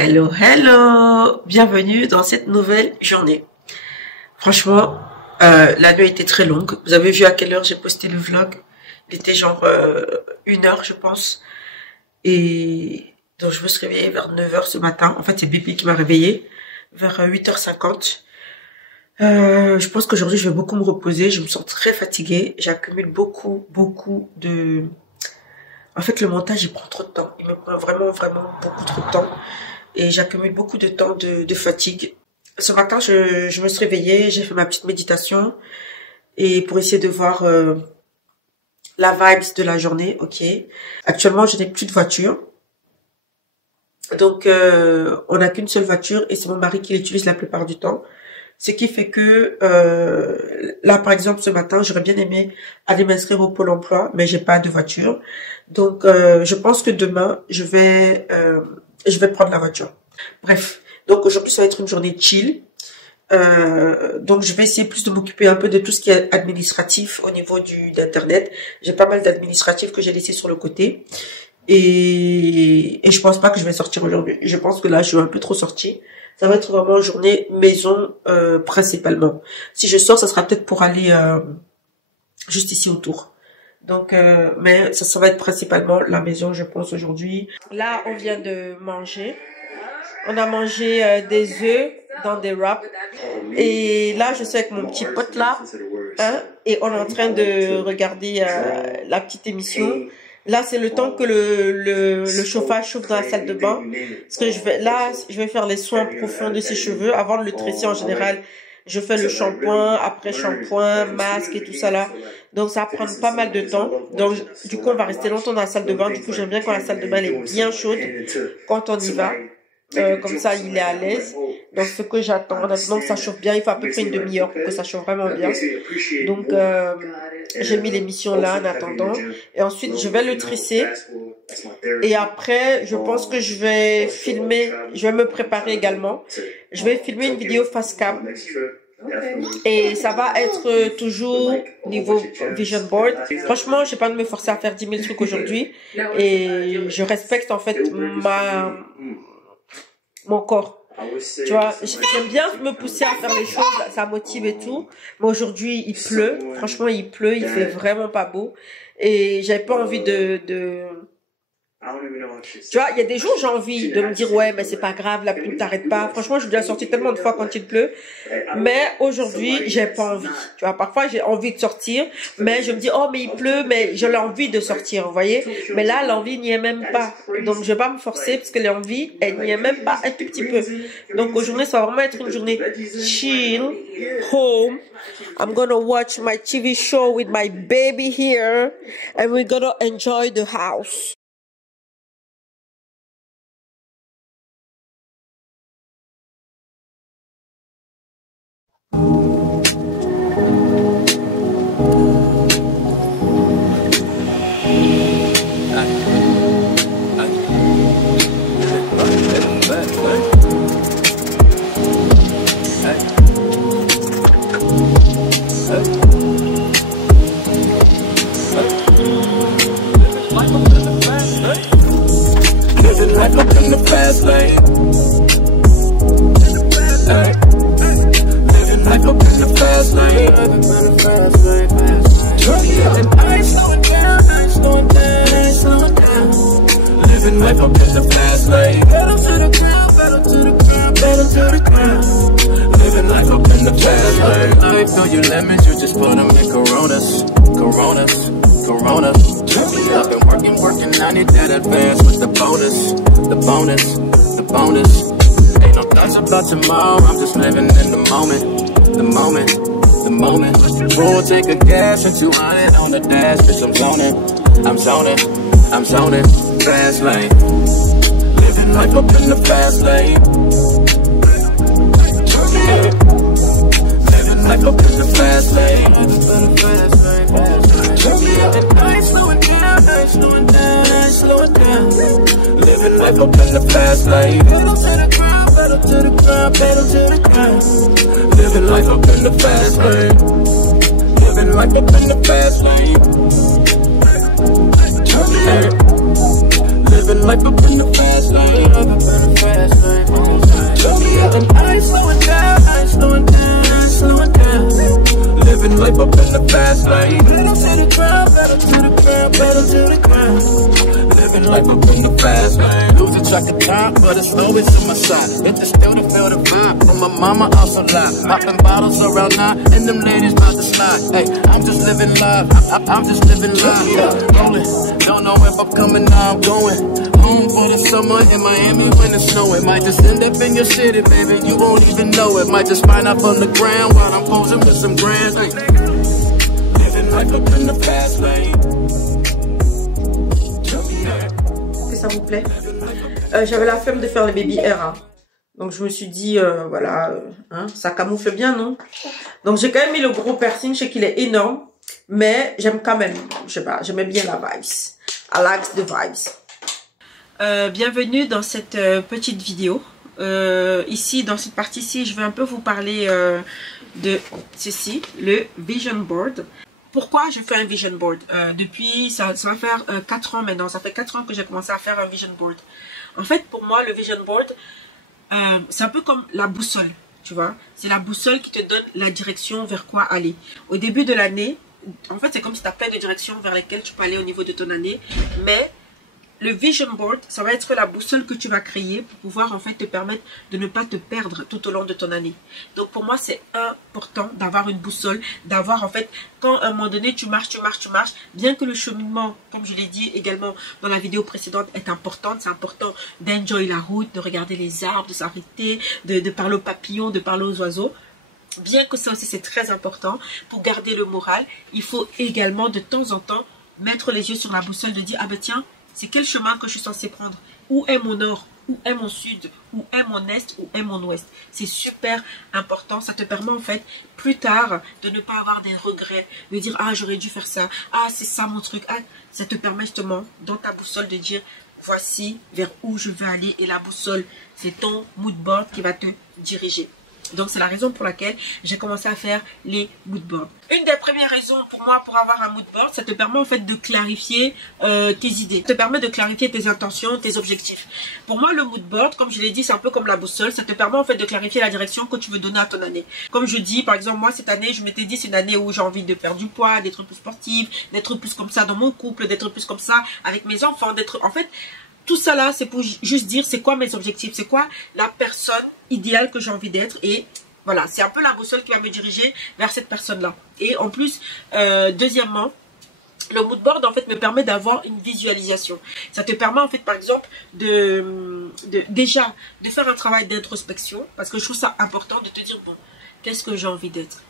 Hello, hello! Bienvenue dans cette nouvelle journée. Franchement, la nuit était très longue. Vous avez vu à quelle heure j'ai posté le vlog? Il était genre 1h, je pense. Et donc, je me suis réveillée vers 9h ce matin. En fait, c'est Bibi qui m'a réveillée vers 8h50. Je pense qu'aujourd'hui, je vais beaucoup me reposer. Je me sens très fatiguée. J'accumule beaucoup de... En fait, le montage, il prend trop de temps. Il me prend vraiment beaucoup trop de temps. Et j'accumule beaucoup de temps de fatigue. Ce matin, je me suis réveillée, j'ai fait ma petite méditation. Et pour essayer de voir la vibes de la journée, ok. Actuellement, je n'ai plus de voiture. Donc, on n'a qu'une seule voiture et c'est mon mari qui l'utilise la plupart du temps. Ce qui fait que, là, par exemple, ce matin, j'aurais bien aimé aller m'inscrire au Pôle emploi, mais j'ai pas de voiture. Donc, je pense que demain, je vais prendre la voiture. Bref. Donc, aujourd'hui, ça va être une journée chill. Donc, je vais essayer plus de m'occuper un peu de tout ce qui est administratif au niveau d'Internet. J'ai pas mal d'administratifs que j'ai laissé sur le côté. Et je pense pas que je vais sortir aujourd'hui. Je pense que là, je suis un peu trop sortie. Ça va être vraiment une journée maison principalement. Si je sors, ça sera peut-être pour aller juste ici autour. Donc, mais ça va être principalement la maison, je pense, aujourd'hui. Là, on vient de manger. On a mangé des œufs dans des wraps. Et là, je suis avec mon petit pote là. Hein, et on est en train de regarder la petite émission. Là, c'est le temps que le chauffage chauffe dans la salle de bain. Parce que je vais faire les soins profonds de ses cheveux. Avant de le tresser, en général, je fais le shampoing, après shampoing, masque et tout ça là. Donc, ça va prendre pas mal de temps. Donc, du coup, on va rester longtemps dans la salle de bain. Du coup, j'aime bien quand la salle de bain elle est bien chaude quand on y va. Comme ça, il est à l'aise. Donc, ce que j'attends, maintenant que ça chauffe bien, il faut à peu près une demi-heure pour que ça chauffe vraiment bien. Donc, j'ai mis l'émission là en attendant. Et ensuite, je vais le tresser. Et après, je pense que je vais filmer, je vais me préparer également. Je vais filmer une vidéo face cam. Et ça va être toujours niveau vision board. Franchement, je n'ai pas de me forcer à faire 10 000 trucs aujourd'hui. Et je respecte en fait mon corps. Tu vois, j'aime bien me pousser à faire les choses, ça motive et tout. Mais aujourd'hui, il pleut. Franchement, il pleut, il fait vraiment pas beau. Et j'avais pas envie Tu vois, il y a des jours j'ai envie de me dire ouais mais c'est pas grave, la pluie ne t'arrête pas. Franchement, je dois sortir tellement de fois quand il pleut. Mais aujourd'hui, j'ai pas envie. Tu vois, parfois j'ai envie de sortir, mais je me dis oh mais il pleut, mais j'ai l'envie de sortir, vous voyez. Mais là, l'envie n'y est même pas. Donc je vais pas me forcer parce que l'envie, elle n'y est même pas un tout petit peu. Donc aujourd'hui, ça va vraiment être une journée chill, home. I'm gonna watch my TV show with my baby here, and we're gonna enjoy the house. Living life up in the fast lane. Hey. Living life up in the fast lane. And I ain't slowing down, I ain't slowing down, I ain't slowing down. Living life up in the fast lane. Pedal to the ground, pedal to the ground, pedal to the ground. Living life up in the fast lane. Life, no you lemons, you just put them in Coronas, Coronas, Coronas. I've been working, I need that advance with the bonus, the bonus, the bonus. Ain't no thoughts about tomorrow, I'm just living in the moment, the moment, the moment. We'll take a gas and 200 on the dash, bitch, I'm zoning, I'm zoning, I'm zoning. Fast lane, living life up in the fast lane. Living life up in the fast lane. I ain't slowing down, I ain't slowing down, I ain't slowing down. Living life up in the fast lane. Pedal to the ground, pedal to the ground, pedal to the ground. Living life up in the fast lane. Living life up in the fast lane. Living life up in the fast lane. lane. Pedal to the ground, pedal to the ground, pedal to the ground. Living life up in the fast lane. Losing track of time, but it's always in my side. Hit the still to feel the vibe. From my mama also live. Popping bottles around 9, and them ladies about to slide. Hey, I'm just living life. I'm just living life. Yeah, rolling. Don't know if I'm coming or I'm going home for the summer in Miami when it's snowing. Might just end up in your city, baby. You won't even know it. Might just find out from the ground while I'm posing with some brands. Hey. Living life up in the fast lane. Que ça vous plaît. J'avais la flemme de faire les baby hair. Hein. Donc je me suis dit, voilà, hein, ça camoufle bien, non? Donc j'ai quand même mis le gros piercing. Je sais qu'il est énorme. Mais j'aime quand même, je sais pas, j'aimais bien la vibes. I like the vibes. Bienvenue dans cette petite vidéo. Ici, dans cette partie-ci, je vais un peu vous parler de ceci, le vision board. Pourquoi je fais un vision board? Depuis, ça va faire 4 ans maintenant. Ça fait 4 ans que j'ai commencé à faire un vision board. En fait, pour moi, le vision board, c'est un peu comme la boussole, tu vois. C'est la boussole qui te donne la direction vers quoi aller. Au début de l'année, en fait, c'est comme si tu as plein de directions vers lesquelles tu peux aller au niveau de ton année. Mais le vision board, ça va être la boussole que tu vas créer pour pouvoir en fait te permettre de ne pas te perdre tout au long de ton année. Donc pour moi, c'est important d'avoir une boussole, d'avoir en fait, quand à un moment donné tu marches, bien que le cheminement, comme je l'ai dit également dans la vidéo précédente, est important, c'est important d'enjoy la route, de regarder les arbres, de s'arrêter, de parler aux papillons, de parler aux oiseaux. Bien que ça aussi c'est très important pour garder le moral, il faut également de temps en temps mettre les yeux sur la boussole, de dire ah ben tiens, c'est quel chemin que je suis censé prendre, où est mon nord, où est mon sud, où est mon est, où est mon ouest. C'est super important, ça te permet en fait plus tard de ne pas avoir des regrets, de dire ah j'aurais dû faire ça, ah c'est ça mon truc, ah, ça te permet justement dans ta boussole de dire voici vers où je veux aller, et la boussole c'est ton mood board qui va te diriger. Donc c'est la raison pour laquelle j'ai commencé à faire les mood boards. Une des premières raisons pour moi pour avoir un mood board, ça te permet en fait de clarifier tes idées. Ça te permet de clarifier tes intentions, tes objectifs. Pour moi le mood board, comme je l'ai dit, c'est un peu comme la boussole. Ça te permet en fait de clarifier la direction que tu veux donner à ton année. Comme je dis, par exemple moi cette année, je m'étais dit c'est une année où j'ai envie de faire du poids, d'être plus sportive, d'être plus comme ça dans mon couple, d'être plus comme ça avec mes enfants, d'être en fait... Tout ça là, c'est pour juste dire c'est quoi mes objectifs, c'est quoi la personne idéale que j'ai envie d'être. Et voilà, c'est un peu la boussole qui va me diriger vers cette personne-là. Et en plus, deuxièmement, le mood board en fait me permet d'avoir une visualisation. Ça te permet en fait par exemple déjà de faire un travail d'introspection, parce que je trouve ça important de te dire bon, qu'est-ce que j'ai envie d'être,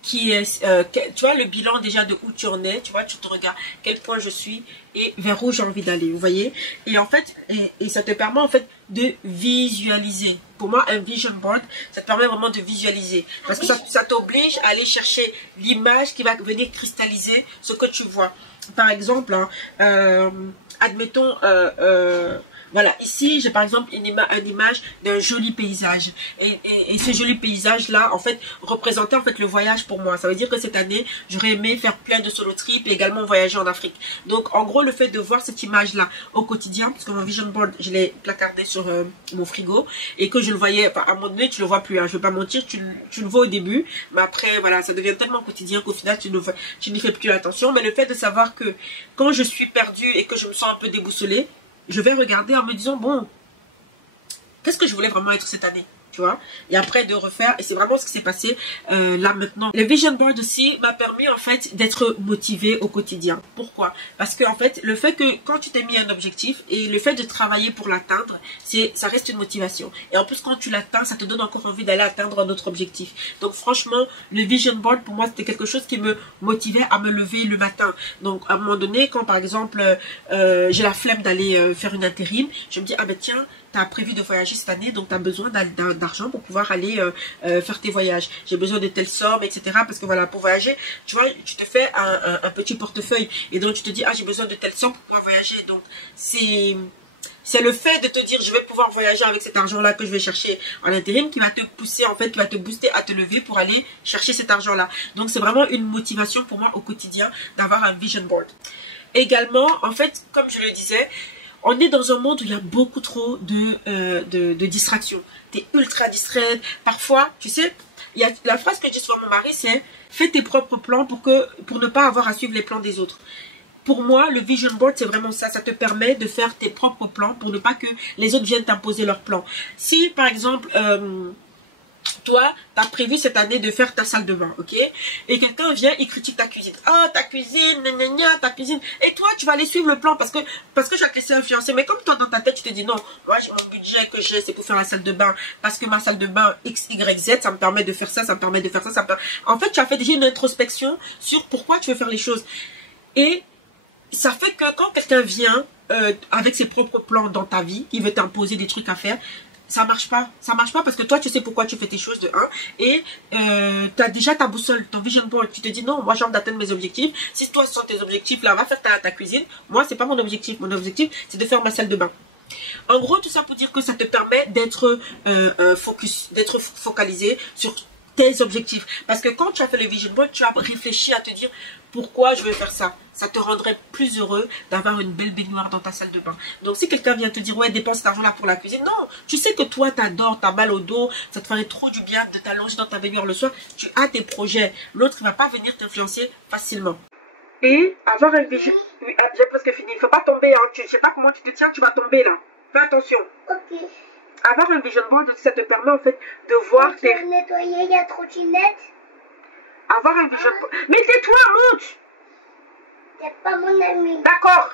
qui est, tu vois, le bilan déjà de où tu en es, tu vois, tu te regardes quel point je suis et vers où j'ai envie d'aller, vous voyez. Et en fait, et ça te permet en fait de visualiser. Pour moi, un vision board, ça te permet vraiment de visualiser. Parce que ça t'oblige à aller chercher l'image qui va venir cristalliser ce que tu vois. Par exemple, hein, admettons... voilà, ici j'ai par exemple une image d'un joli paysage, et ce joli paysage là en fait représentait en fait le voyage pour moi. Ça veut dire que cette année j'aurais aimé faire plein de solo trips et également voyager en Afrique. Donc en gros le fait de voir cette image là au quotidien, parce que mon vision board je l'ai placardé sur mon frigo, et que je le voyais, enfin, à un moment donné tu le vois plus, hein, je vais pas mentir, tu le vois au début, mais après voilà ça devient tellement quotidien qu'au final tu n'y fais plus attention. Mais le fait de savoir que quand je suis perdue et que je me sens un peu déboussolée, je vais regarder en me disant bon, qu'est-ce que je voulais vraiment être cette année, tu vois, et après de refaire. Et c'est vraiment ce qui s'est passé là maintenant. Le vision board aussi m'a permis en fait d'être motivée au quotidien. Pourquoi? Parce que en fait le fait que quand tu t'es mis un objectif et le fait de travailler pour l'atteindre, ça reste une motivation. Et en plus quand tu l'atteins, ça te donne encore envie d'aller atteindre un autre objectif. Donc franchement le vision board pour moi c'était quelque chose qui me motivait à me lever le matin. Donc à un moment donné quand par exemple j'ai la flemme d'aller faire une intérim, je me dis ah ben tiens, tu as prévu de voyager cette année, donc tu as besoin d'argent pour pouvoir aller faire tes voyages. J'ai besoin de telle somme, etc. Parce que voilà, pour voyager, tu vois, tu te fais un petit portefeuille. Et donc tu te dis, ah, j'ai besoin de telle somme pour pouvoir voyager. Donc c'est le fait de te dire, je vais pouvoir voyager avec cet argent-là que je vais chercher en intérim qui va te pousser, en fait, qui va te booster à te lever pour aller chercher cet argent-là. Donc c'est vraiment une motivation pour moi au quotidien d'avoir un vision board. Également, en fait, comme je le disais, on est dans un monde où il y a beaucoup trop de distractions. Tu es ultra distraite. Parfois, tu sais, il y a la phrase que je dis souvent à mon mari, c'est fais tes propres plans pour ne pas avoir à suivre les plans des autres. Pour moi, le vision board, c'est vraiment ça. Ça te permet de faire tes propres plans pour ne pas que les autres viennent t'imposer leurs plans. Si, par exemple, toi, tu as prévu cette année de faire ta salle de bain, ok? Et quelqu'un vient, il critique ta cuisine. Oh, ta cuisine, gna, gna, gna, ta cuisine. Et toi, tu vas aller suivre le plan parce que je vais te laisser influencer. Mais comme toi, dans ta tête, tu te dis non, moi, j'ai mon budget que j'ai, c'est pour faire la salle de bain. Parce que ma salle de bain X, Y, Z, ça me permet de faire ça, ça me permet de faire ça, En fait, tu as fait déjà une introspection sur pourquoi tu veux faire les choses. Et ça fait que quand quelqu'un vient avec ses propres plans dans ta vie, il veut t'imposer des trucs à faire, ça marche pas. Ça marche pas parce que toi, tu sais pourquoi tu fais tes choses de 1. Et tu as déjà ta boussole, ton vision board. Tu te dis non, moi j'ai envie d'atteindre mes objectifs. Si toi, ce sont tes objectifs, là, va faire ta cuisine. Moi, c'est pas mon objectif. Mon objectif, c'est de faire ma salle de bain. En gros, tout ça pour dire que ça te permet d'être d'être focalisé sur tes objectifs. Parce que quand tu as fait le vision board, tu as réfléchi à te dire pourquoi je vais faire ça. Ça te rendrait plus heureux d'avoir une belle baignoire dans ta salle de bain. Donc si quelqu'un vient te dire ouais, dépense cet argent là pour la cuisine, non, tu sais que toi t'adores, t'as mal au dos, ça te ferait trop du bien de t'allonger dans ta baignoire le soir, tu as tes projets, l'autre ne va pas venir t'influencer facilement. Et avoir un vision, j'ai presque fini, il ne faut pas tomber, hein. Je sais pas comment tu te tiens, tu vas tomber là, fais attention. Ok. Avoir un vision board, ça te permet en fait de voir tes... nettoyer, il y a trottinette. Avoir un vision board... Mais tais-toi, monte. C'est pas mon ami. D'accord.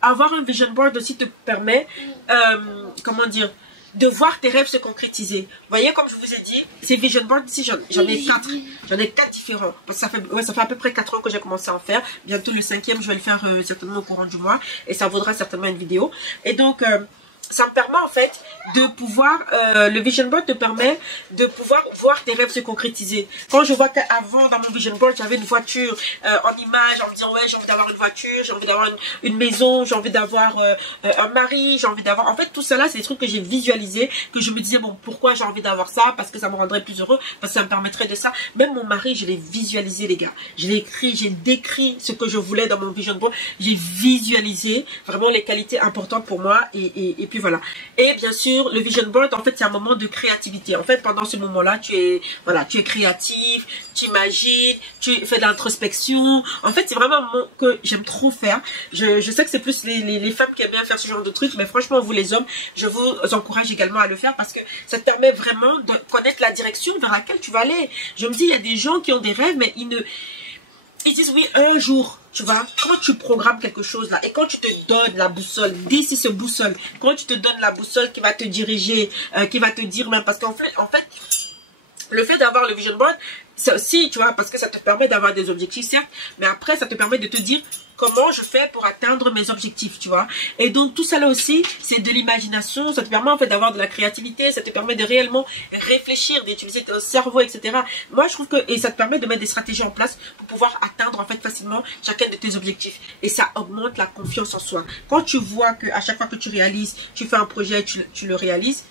Avoir un vision board aussi te permet, comment dire, de voir tes rêves se concrétiser. Vous voyez, comme je vous ai dit, ces vision boards ici, j'en ai 4. J'en ai 4 différents. Parce que ça fait à peu près 4 ans que j'ai commencé à en faire. Bientôt le 5e, je vais le faire certainement au courant du mois. Et ça vaudra certainement une vidéo. Et donc... ça me permet en fait de pouvoir, le vision board te permet de pouvoir voir tes rêves se concrétiser. Quand je vois qu'avant dans mon vision board j'avais une voiture en image, en me disant ouais j'ai envie d'avoir une voiture, j'ai envie d'avoir une maison, j'ai envie d'avoir un mari, j'ai envie d'avoir, en fait tout ça là c'est des trucs que j'ai visualisé, que je me disais bon pourquoi j'ai envie d'avoir ça, parce que ça me rendrait plus heureux, parce que ça me permettrait de ça. Même mon mari je l'ai visualisé les gars, je l'ai écrit, j'ai décrit ce que je voulais dans mon vision board, j'ai visualisé vraiment les qualités importantes pour moi et puis voilà. Et bien sûr, le vision board, en fait, c'est un moment de créativité. En fait, pendant ce moment-là, tu es créatif, tu imagines, tu fais de l'introspection. En fait, c'est vraiment un moment que j'aime trop faire. Je sais que c'est plus les femmes qui aiment bien faire ce genre de trucs, mais franchement, vous les hommes, je vous encourage également à le faire parce que ça te permet vraiment de connaître la direction vers laquelle tu vas aller. Je me dis, il y a des gens qui ont des rêves, mais ils disent oui, un jour, tu vois, quand tu programmes quelque chose là, et quand tu te donnes la boussole, d'ici ce boussole, quand tu te donnes la boussole qui va te diriger, qui va te dire même, parce qu'en fait, le fait d'avoir le vision board, c'est aussi, tu vois, parce que ça te permet d'avoir des objectifs, certes, mais après, ça te permet de te dire comment je fais pour atteindre mes objectifs, tu vois. Et donc, tout ça là aussi, c'est de l'imagination, ça te permet en fait d'avoir de la créativité, ça te permet de réellement réfléchir, d'utiliser ton cerveau, etc. Moi, je trouve que, et ça te permet de mettre des stratégies en place pour pouvoir atteindre en fait facilement chacun de tes objectifs. Et ça augmente la confiance en soi. Quand tu vois que à chaque fois que tu réalises, tu fais un projet, tu le réalises,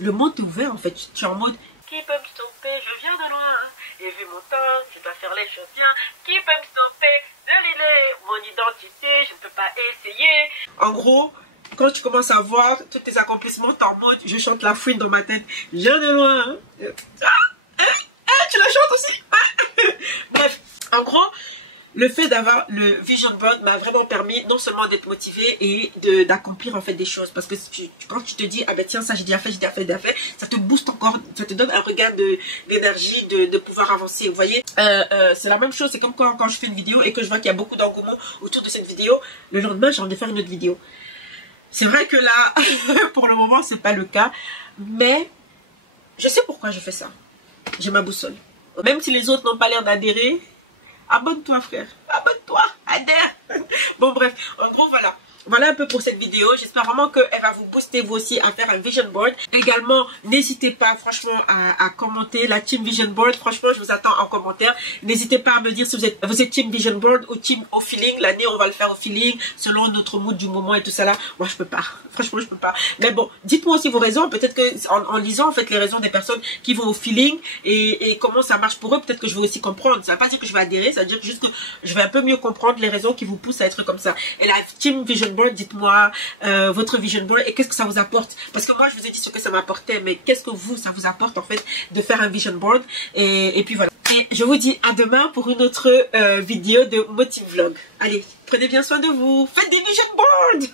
le monde est ouvert en fait. Tu es en mode, qui peut me stopper, je viens de loin, et vu mon temps, je dois faire les choses bien, qui peut me stopper, devinez mon identité, je ne peux pas essayer. En gros, quand tu commences à voir tous tes accomplissements, t'es en mode, je chante la fouine dans ma tête, je viens de loin. Tu la chantes aussi. Bref, en gros, le fait d'avoir le vision board m'a vraiment permis non seulement d'être motivée et d'accomplir en fait des choses. Parce que quand tu te dis, ah ben tiens, ça j'ai déjà fait, ça te booste encore, ça te donne un regain d'énergie, de pouvoir avancer. Vous voyez, c'est la même chose, c'est comme quand je fais une vidéo et que je vois qu'il y a beaucoup d'engouement autour de cette vidéo, le lendemain j'ai envie de faire une autre vidéo. C'est vrai que là, pour le moment, c'est pas le cas, mais je sais pourquoi je fais ça. J'ai ma boussole. Même si les autres n'ont pas l'air d'adhérer, abonne-toi frère, abonne-toi, adhère. Bon bref, en gros voilà. Voilà un peu pour cette vidéo. J'espère vraiment qu'elle va vous booster vous aussi à faire un vision board. Également, n'hésitez pas franchement à commenter la team vision board. Franchement, je vous attends en commentaire. N'hésitez pas à me dire si vous êtes team vision board ou team au feeling. L'année, on va le faire au feeling selon notre mood du moment et tout ça là. Moi, je peux pas. Franchement, je peux pas. Mais bon, dites-moi aussi vos raisons. Peut-être que en lisant en fait les raisons des personnes qui vont au feeling et comment ça marche pour eux, peut-être que je vais aussi comprendre. Ça veut pas dire que je vais adhérer. Ça veut dire juste que je vais un peu mieux comprendre les raisons qui vous poussent à être comme ça. Et la team vision board, dites-moi votre vision board et qu'est-ce que ça vous apporte. Parce que moi, je vous ai dit ce que ça m'apportait, mais qu'est-ce que vous, ça vous apporte en fait de faire un vision board. Et puis voilà. Et je vous dis à demain pour une autre vidéo de Motive Vlog. Allez, prenez bien soin de vous. Faites des vision boards.